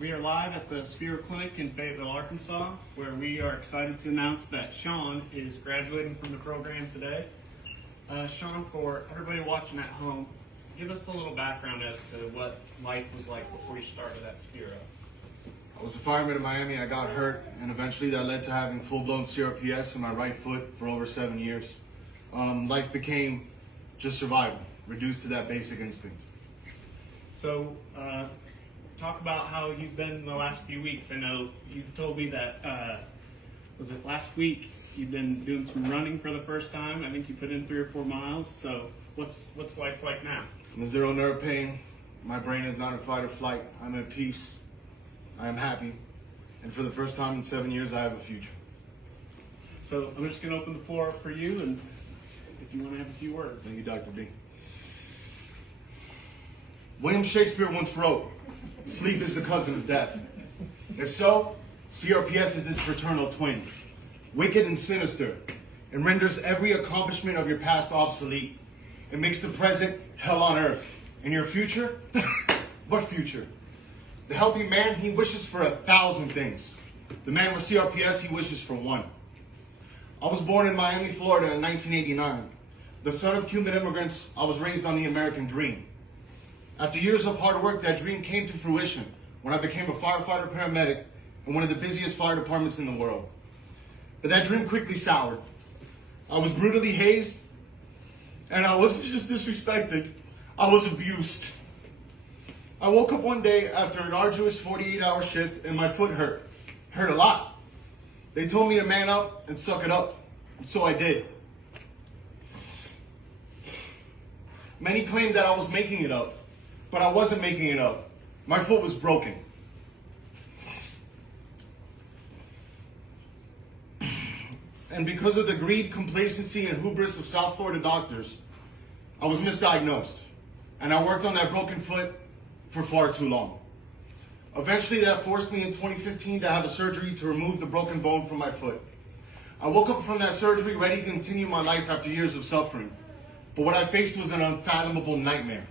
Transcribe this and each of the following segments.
We are live at the Spiro Clinic in Fayetteville, Arkansas, where we are excited to announce that Shawn is graduating from the program today. Shawn, for everybody watching at home, give us a little background as to what life was like before you started at Spiro. I was a fireman in Miami. I got hurt, and eventually that led to having full-blown CRPS in my right foot for over 7 years. Life became just survival, reduced to that basic instinct. So, talk about how you've been the last few weeks. I know you told me that, was it last week, you've been doing some running for the first time. I think you put in 3 or 4 miles. So, what's life like now? I'm in zero nerve pain. My brain is not in fight or flight. I'm at peace. I am happy. And for the first time in 7 years, I have a future. So, I'm just going to open the floor up for you, and if you want to have a few words. Thank you, Dr. B. William Shakespeare once wrote, "Sleep is the cousin of death." If so, CRPS is its fraternal twin, wicked and sinister, and renders every accomplishment of your past obsolete. It makes the present hell on earth. And your future? What future? The healthy man, he wishes for 1,000 things. The man with CRPS, he wishes for one. I was born in Miami, Florida in 1989. The son of Cuban immigrants, I was raised on the American dream. After years of hard work, that dream came to fruition when I became a firefighter paramedic in one of the busiest fire departments in the world. But that dream quickly soured. I was brutally hazed, and I wasn't just disrespected, I was abused. I woke up one day after an arduous 48-hour shift, and my foot hurt. Hurt a lot. They told me to man up and suck it up, and so I did. Many claimed that I was making it up, but I wasn't making it up. My foot was broken. And because of the greed, complacency, and hubris of South Florida doctors, I was misdiagnosed. And I worked on that broken foot for far too long. Eventually, that forced me in 2015 to have a surgery to remove the broken bone from my foot. I woke up from that surgery ready to continue my life after years of suffering. But what I faced was an unfathomable nightmare.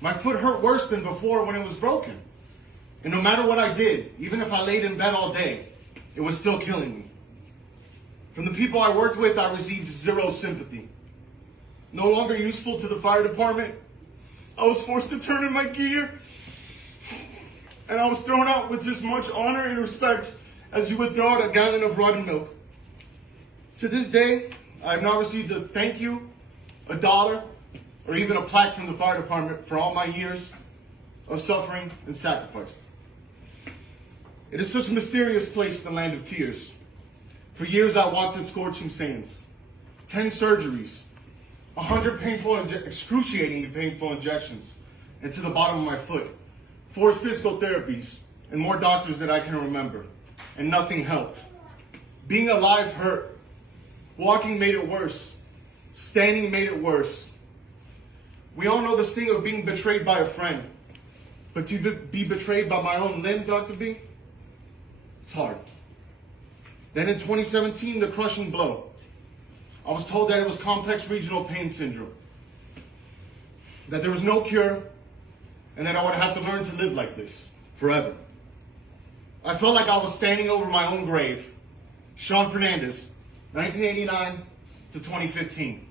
My foot hurt worse than before when it was broken. And no matter what I did, even if I laid in bed all day, it was still killing me. From the people I worked with, I received zero sympathy. No longer useful to the fire department, I was forced to turn in my gear. And I was thrown out with as much honor and respect as you would throw out a gallon of rotten milk. To this day, I have not received a thank you, a dollar, or even a plaque from the fire department for all my years of suffering and sacrifice. It is such a mysterious place, the land of tears. For years I walked in scorching sands, 10 surgeries, 100 excruciatingly painful injections into the bottom of my foot, 4 physical therapies, and more doctors than I can remember, and nothing helped. Being alive hurt. Walking made it worse. Standing made it worse. We all know the sting of being betrayed by a friend, but to be betrayed by my own limb, Dr. B, it's hard. Then in 2017, the crushing blow. I was told that it was complex regional pain syndrome, that there was no cure, and that I would have to learn to live like this forever. I felt like I was standing over my own grave. Shawn Fernandez, 1989 to 2015.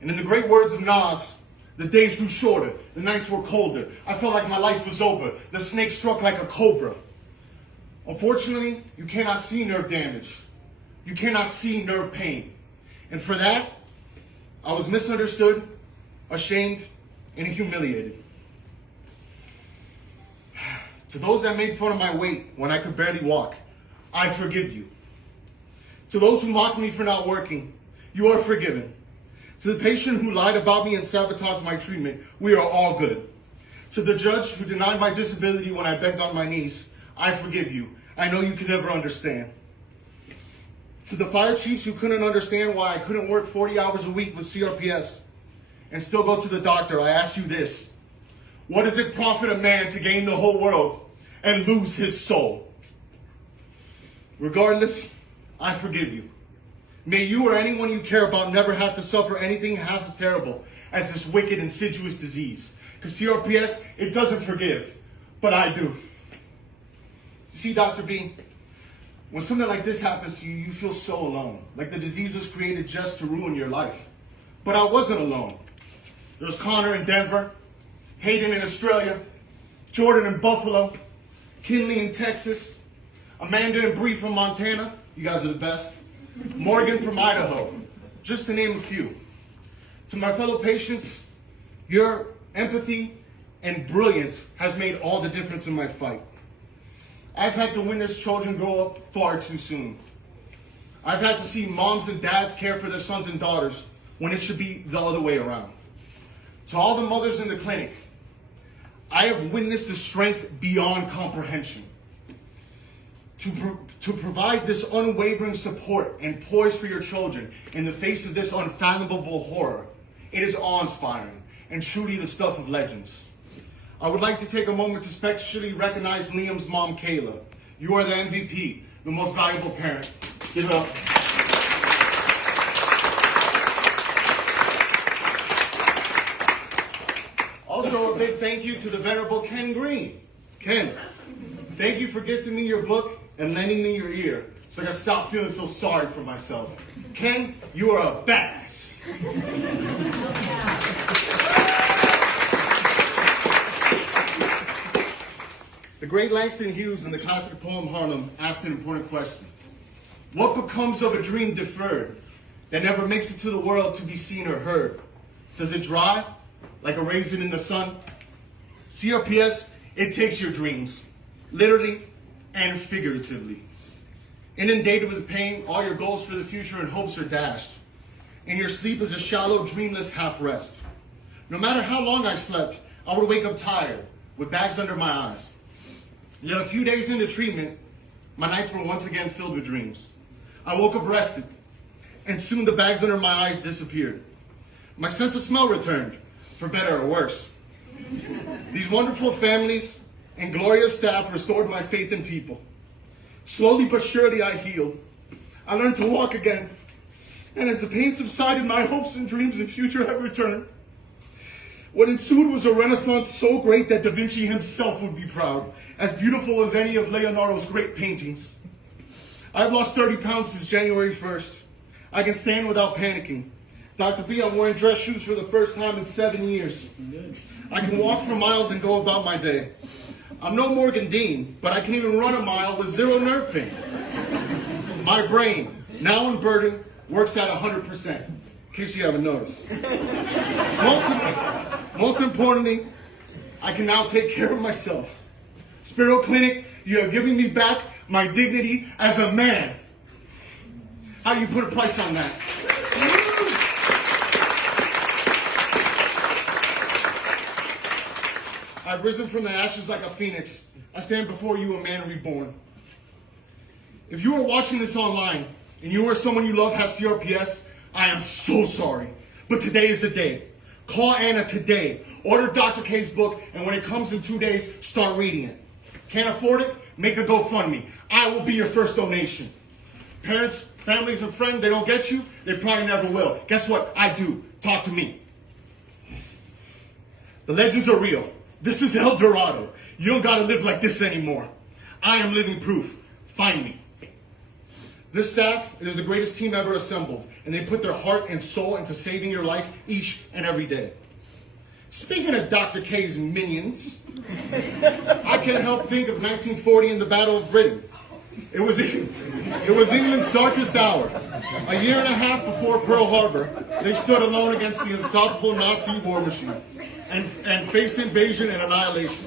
And in the great words of Nas, the days grew shorter, the nights were colder. I felt like my life was over. The snake struck like a cobra. Unfortunately, you cannot see nerve damage. You cannot see nerve pain. And for that, I was misunderstood, ashamed, and humiliated. To those that made fun of my weight when I could barely walk, I forgive you. To those who mocked me for not working, you are forgiven. To the patient who lied about me and sabotaged my treatment, we are all good. To the judge who denied my disability when I begged on my knees, I forgive you. I know you can never understand. To the fire chiefs who couldn't understand why I couldn't work 40 hours a week with CRPS and still go to the doctor, I ask you this. What does it profit a man to gain the whole world and lose his soul? Regardless, I forgive you. May you or anyone you care about never have to suffer anything half as terrible as this wicked, insidious disease. Because CRPS, it doesn't forgive, but I do. You see, Dr. B, when something like this happens to you, you feel so alone. Like the disease was created just to ruin your life. But I wasn't alone. There was Connor in Denver, Hayden in Australia, Jordan in Buffalo, Kinley in Texas, Amanda and Bree from Montana. You guys are the best. Morgan from Idaho, just to name a few. To my fellow patients, your empathy and brilliance has made all the difference in my fight. I've had to witness children grow up far too soon. I've had to see moms and dads care for their sons and daughters when it should be the other way around. To all the mothers in the clinic, I have witnessed the strength beyond comprehension. To provide this unwavering support and poise for your children in the face of this unfathomable horror, it is awe-inspiring and truly the stuff of legends. I would like to take a moment to specially recognize Liam's mom, Kayla. You are the MVP, the most valuable parent. Give it up. Also, a big thank you to the venerable Ken Green. Ken, thank you for gifting me your book and lending me your ear, so I can stop feeling so sorry for myself. Ken, you are a badass. The great Langston Hughes in the classic poem Harlem asked an important question. What becomes of a dream deferred that never makes it to the world to be seen or heard? Does it dry like a raisin in the sun? CRPS, it takes your dreams, literally and figuratively. Inundated with pain, all your goals for the future and hopes are dashed. And your sleep is a shallow, dreamless half rest. No matter how long I slept, I would wake up tired, with bags under my eyes. Yet a few days into treatment, my nights were once again filled with dreams. I woke up rested, and soon the bags under my eyes disappeared. My sense of smell returned, for better or worse. These wonderful families and glorious staff restored my faith in people. Slowly but surely I healed. I learned to walk again. And as the pain subsided, my hopes and dreams of future have returned. What ensued was a renaissance so great that Da Vinci himself would be proud, as beautiful as any of Leonardo's great paintings. I've lost 30 pounds since January 1st. I can stand without panicking. Dr. B, I'm wearing dress shoes for the first time in 7 years. I can walk for miles and go about my day. I'm no Morgan Dean, but I can even run a mile with zero nerve pain. My brain, now unburdened, works at 100%, in case you haven't noticed. Most importantly, I can now take care of myself. Spiro Clinic, you have given me back my dignity as a man. How do you put a price on that? I've risen from the ashes like a phoenix. I stand before you, a man reborn. If you are watching this online and you or someone you love has CRPS, I am so sorry. But today is the day. Call Anna today. Order Dr. K's book, and when it comes in 2 days, start reading it. Can't afford it? Make a GoFundMe. I will be your first donation. Parents, families, and friends, they don't get you, they probably never will. Guess what? I do. Talk to me. The legends are real. This is El Dorado. You don't gotta live like this anymore. I am living proof. Find me. This staff, it is the greatest team ever assembled, and they put their heart and soul into saving your life each and every day. Speaking of Dr. K's minions, I can't help think of 1940 and the Battle of Britain. It was England's darkest hour. A year and a half before Pearl Harbor, they stood alone against the unstoppable Nazi war machine and faced invasion and annihilation.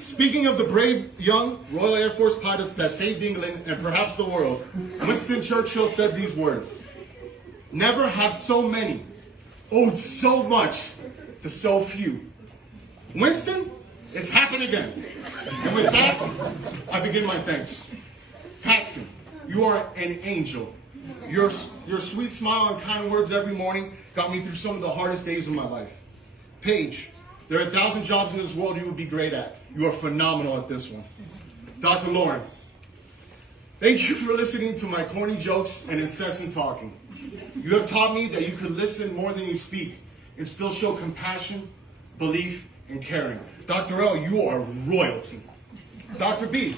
Speaking of the brave young Royal Air Force pilots that saved England and perhaps the world, Winston Churchill said these words: "Never have so many owed so much to so few." Winston, it's happened again. And with that, I begin my thanks. Paxton, you are an angel. Your sweet smile and kind words every morning got me through some of the hardest days of my life. Paige, there are 1,000 jobs in this world you would be great at. You are phenomenal at this one. Dr. Lauren, thank you for listening to my corny jokes and incessant talking. You have taught me that you could listen more than you speak and still show compassion, belief, and caring. Dr. L, you are royalty. Dr. B,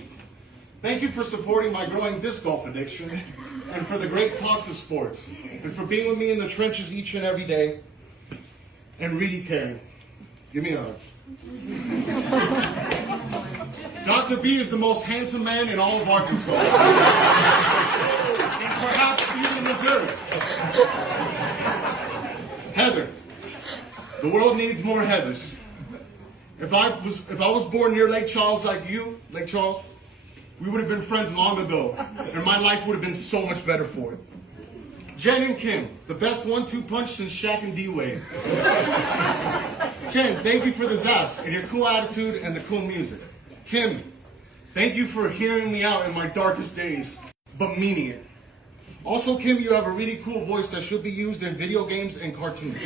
Thank you for supporting my growing disc golf addiction, and for the great talks of sports, and for being with me in the trenches each and every day, and really caring. Give me a hug. Dr. B is the most handsome man in all of Arkansas. And perhaps even Missouri. Heather. The world needs more Heathers. If I was born near Lake Charles like you, Lake Charles, we would have been friends long ago, and my life would have been so much better for it. Jen and Kim, the best 1-2 punch since Shaq and D-Wade. Jen, thank you for the zaps and your cool attitude and the cool music. Kim, thank you for hearing me out in my darkest days, but meaning it. Also, Kim, you have a really cool voice that should be used in video games and cartoons.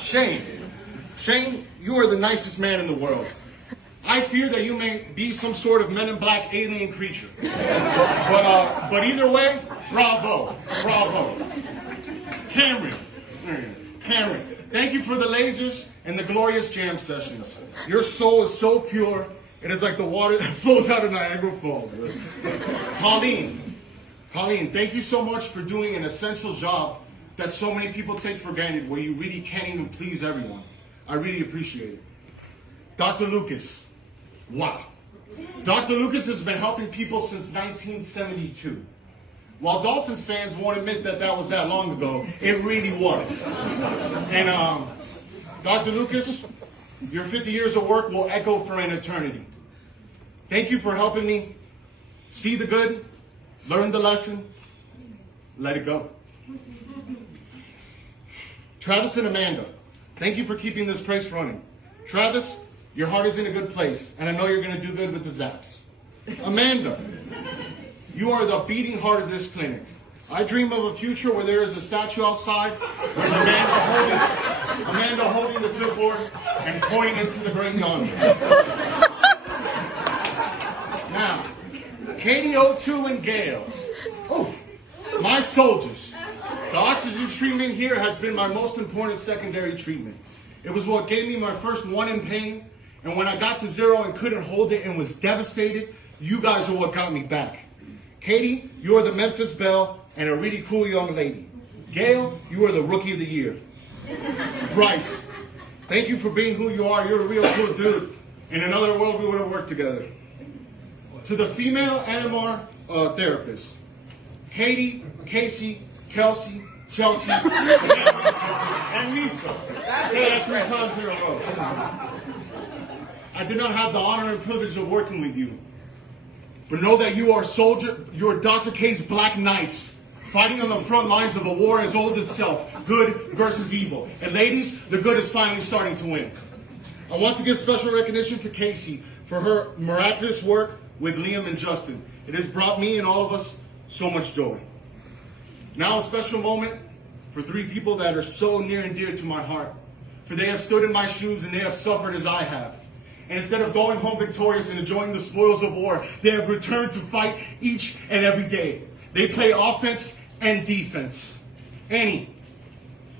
Shane, you are the nicest man in the world. I fear that you may be some sort of Men in Black alien creature. But either way, bravo. Cameron, thank you for the lasers and the glorious jam sessions. Your soul is so pure, it is like the water that flows out of Niagara Falls. Colleen, thank you so much for doing an essential job that so many people take for granted, where you really can't even please everyone. I really appreciate it. Dr. Lucas, wow. Dr. Lucas has been helping people since 1972. While Dolphins fans won't admit that that was that long ago, it really was. And Dr. Lucas, your 50 years of work will echo for an eternity. Thank you for helping me see the good, learn the lesson, let it go. Travis and Amanda, thank you for keeping this place running. Travis, your heart is in a good place, and I know you're going to do good with the zaps. Amanda, you are the beating heart of this clinic. I dream of a future where there is a statue outside with Amanda holding the clipboard and pointing into the great yonder. Now, Katie O2 and Gail, my soldiers. The oxygen treatment here has been my most important secondary treatment. It was what gave me my first one in pain, and when I got to 0 and couldn't hold it and was devastated, you guys are what got me back. Katie, you are the Memphis Belle and a really cool young lady. Gail, you are the Rookie of the Year. Bryce, thank you for being who you are. You're a real cool dude. In another world, we would have worked together. To the female NMR therapists, Katie, Casey, Kelsey, Chelsea, and Lisa. Say that 3 times in a row. I did not have the honor and privilege of working with you. But know that you are Dr. K's Black Knights, fighting on the front lines of a war as old as itself, good versus evil. And ladies, the good is finally starting to win. I want to give special recognition to Casey for her miraculous work with Liam and Justin. It has brought me and all of us so much joy. Now a special moment for 3 people that are so near and dear to my heart. For they have stood in my shoes and they have suffered as I have. And instead of going home victorious and enjoying the spoils of war, they have returned to fight each and every day. They play offense and defense. Annie,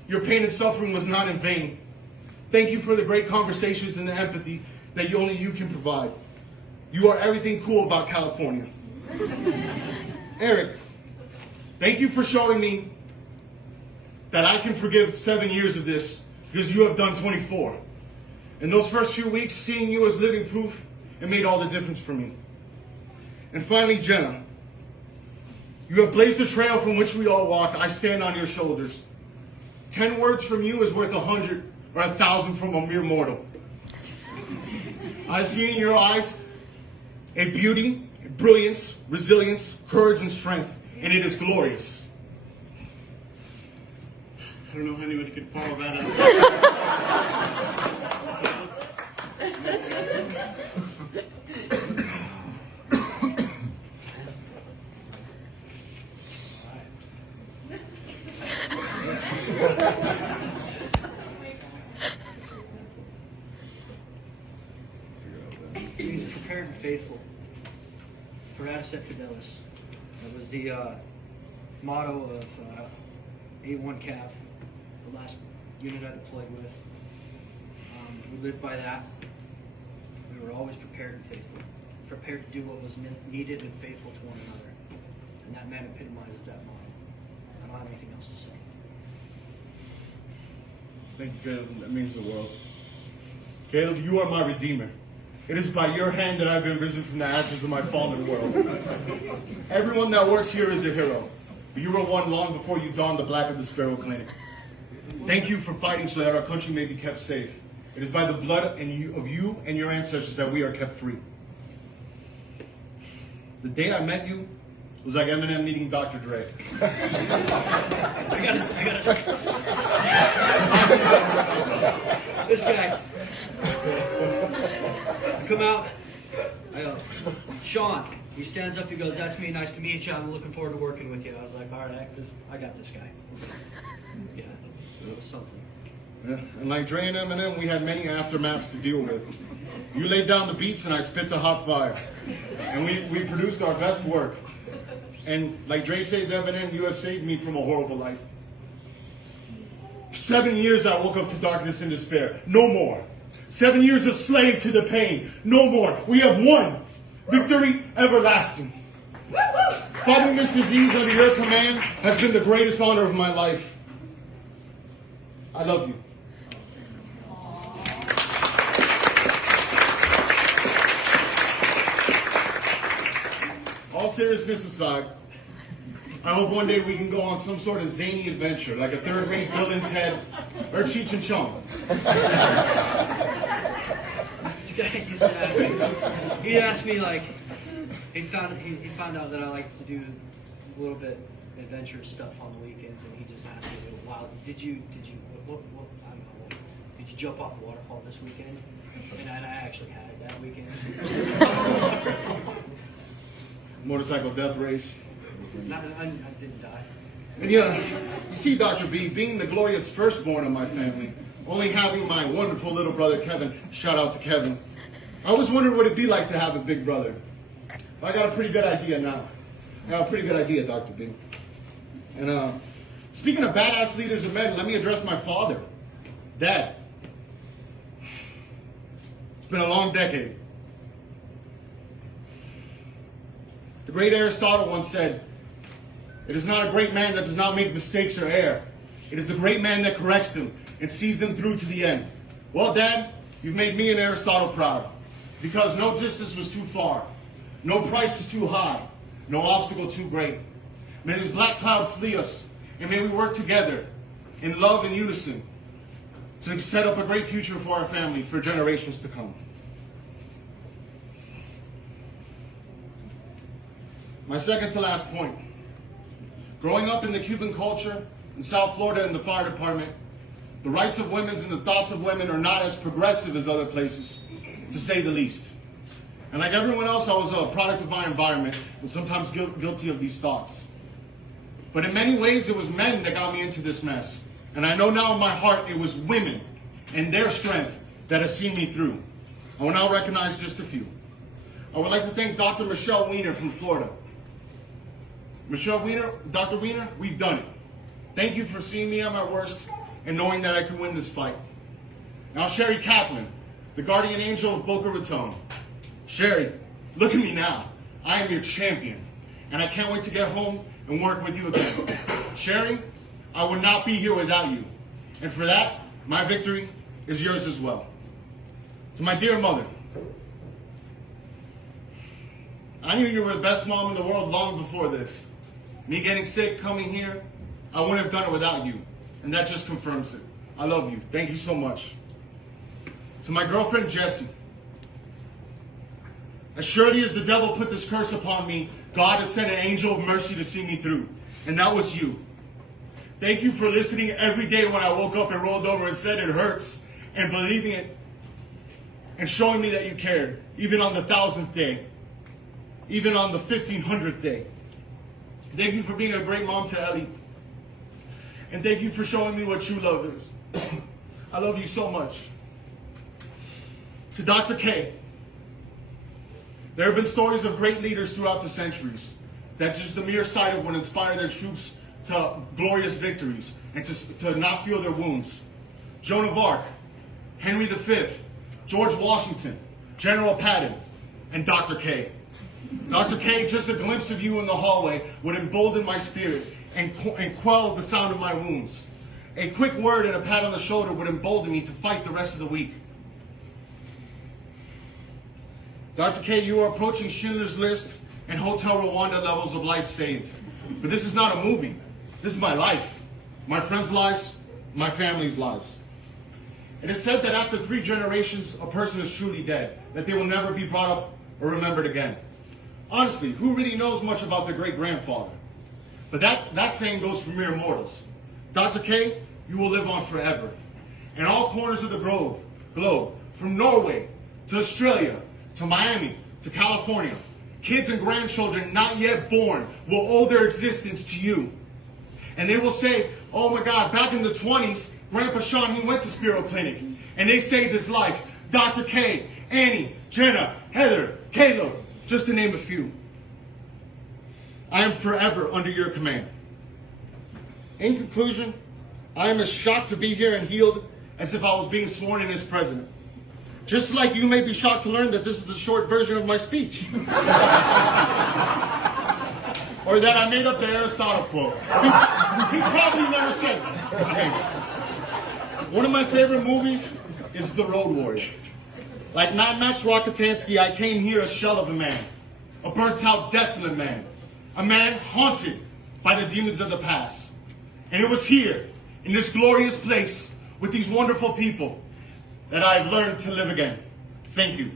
your pain and suffering was not in vain. Thank you for the great conversations and the empathy that only you can provide. You are everything cool about California. Eric, thank you for showing me that I can forgive 7 years of this because you have done 24. In those first few weeks, seeing you as living proof, it made all the difference for me. And finally, Jenna, you have blazed a trail from which we all walk. I stand on your shoulders. 10 words from you is worth 100 or 1,000 from a mere mortal. I've seen in your eyes a beauty, a brilliance, resilience, courage, and strength, and it is glorious. I don't know how anybody could follow that up. He's prepared and faithful. Paratus et fidelis. That was the motto of A1 CAV, the last unit I deployed with. We lived by that. We were always prepared and faithful. prepared to do what was needed and faithful to one another. And that man epitomizes that model. I don't have anything else to say. Thank you, Caleb. That means the world. Caleb, you are my redeemer. It is by your hand that I've been risen from the ashes of my fallen world. Everyone that works here is a hero. But you were one long before you donned the black of the Sparrow Clinic. Thank you for fighting so that our country may be kept safe. It is by the blood of you and your ancestors that we are kept free. The day I met you was like Eminem meeting Dr. Dre. This guy. I come out. I go, Shawn. He stands up. He goes, "That's me. Nice to meet you. I'm looking forward to working with you." I was like, "All right, I got this guy." Yeah, it was something. Yeah. And like Dre and Eminem, we had many aftermaths to deal with. You laid down the beats and I spit the hot fire. And we produced our best work. And like Dre saved Eminem, you have saved me from a horrible life. For 7 years I woke up to darkness and despair. No more. 7 years a slave to the pain. No more. We have won. Victory everlasting. Fighting this disease under your command has been the greatest honor of my life. I love you. All seriousness aside, I hope one day we can go on some sort of zany adventure, like a third-rate Bill and Ted, or Cheech and Chong. This guy used to ask me, he'd ask me like, he found out that I like to do a little bit adventurous stuff on the weekends, and he just asked me, "Wow, did you what I don't know, did you jump off the waterfall this weekend?" And I actually had it that weekend. Motorcycle death race. I didn't die. And you see, Dr. B, being the glorious firstborn of my family, only having my wonderful little brother Kevin, shout out to Kevin, I always wondered what it'd be like to have a big brother. I got a pretty good idea now. I got a pretty good idea, Dr. B. And speaking of badass leaders of men, let me address my father. Dad. It's been a long decade. The great Aristotle once said, "It is not a great man that does not make mistakes or err. It is the great man that corrects them and sees them through to the end." Well, Dad, you've made me and Aristotle proud, because no distance was too far, no price was too high, no obstacle too great. May this black cloud flee us, and may we work together in love and unison to set up a great future for our family for generations to come. My second to last point. Growing up in the Cuban culture in South Florida in the fire department, the rights of women and the thoughts of women are not as progressive as other places, to say the least. And like everyone else, I was a product of my environment and sometimes guilty of these thoughts. But in many ways, it was men that got me into this mess. And I know now in my heart it was women and their strength that has seen me through. I will now recognize just a few. I would like to thank Dr. Michelle Weiner from Florida. Michelle Weiner, Dr. Weiner, we've done it. Thank you for seeing me at my worst and knowing that I could win this fight. Now, Sherry Kaplan, the guardian angel of Boca Raton. Sherry, look at me now. I am your champion, and I can't wait to get home and work with you again. Sherry, I would not be here without you, and for that, my victory is yours as well. To my dear mother, I knew you were the best mom in the world long before this. Me getting sick, coming here, I wouldn't have done it without you. And that just confirms it. I love you. Thank you so much. To my girlfriend, Jessie. As surely as the devil put this curse upon me, God has sent an angel of mercy to see me through. And that was you. Thank you for listening every day when I woke up and rolled over and said it hurts, and believing it, and showing me that you cared, even on the 1,000th day, even on the 1,500th day. Thank you for being a great mom to Ellie. And thank you for showing me what true love is. I love you so much. To Dr. K, there have been stories of great leaders throughout the centuries that just the mere sight of would inspire their troops to glorious victories and to not feel their wounds. Joan of Arc, Henry V, George Washington, General Patton. and Dr. K. Dr. K, just a glimpse of you in the hallway would embolden my spirit and quell the sound of my wounds. A quick word and a pat on the shoulder would embolden me to fight the rest of the week. Dr. K, you are approaching Schindler's List and Hotel Rwanda levels of life saved. But this is not a movie. This is my life. My friends' lives, my family's lives. It is said that after 3 generations, a person is truly dead, that they will never be brought up or remembered again. Honestly, who really knows much about their great-grandfather? But that saying goes for mere mortals. Dr. K, you will live on forever. In all corners of the globe, from Norway to Australia to Miami to California, kids and grandchildren not yet born will owe their existence to you. And they will say, oh my God, back in the 20s, Grandpa Shawn, he went to Spiro Clinic and they saved his life. Dr. K, Annie, Jenna, Heather, Caleb, just to name a few. I am forever under your command. In conclusion, I am as shocked to be here and healed as if I was being sworn in as president. Just like you may be shocked to learn that this is the short version of my speech. Or that I made up the Aristotle quote. He probably never said that. Okay. One of my favorite movies is The Road Warrior. Like Mad Max Rockatansky, I came here a shell of a man. A burnt out, desolate man. A man haunted by the demons of the past. And it was here, in this glorious place, with these wonderful people, that I've learned to live again. Thank you.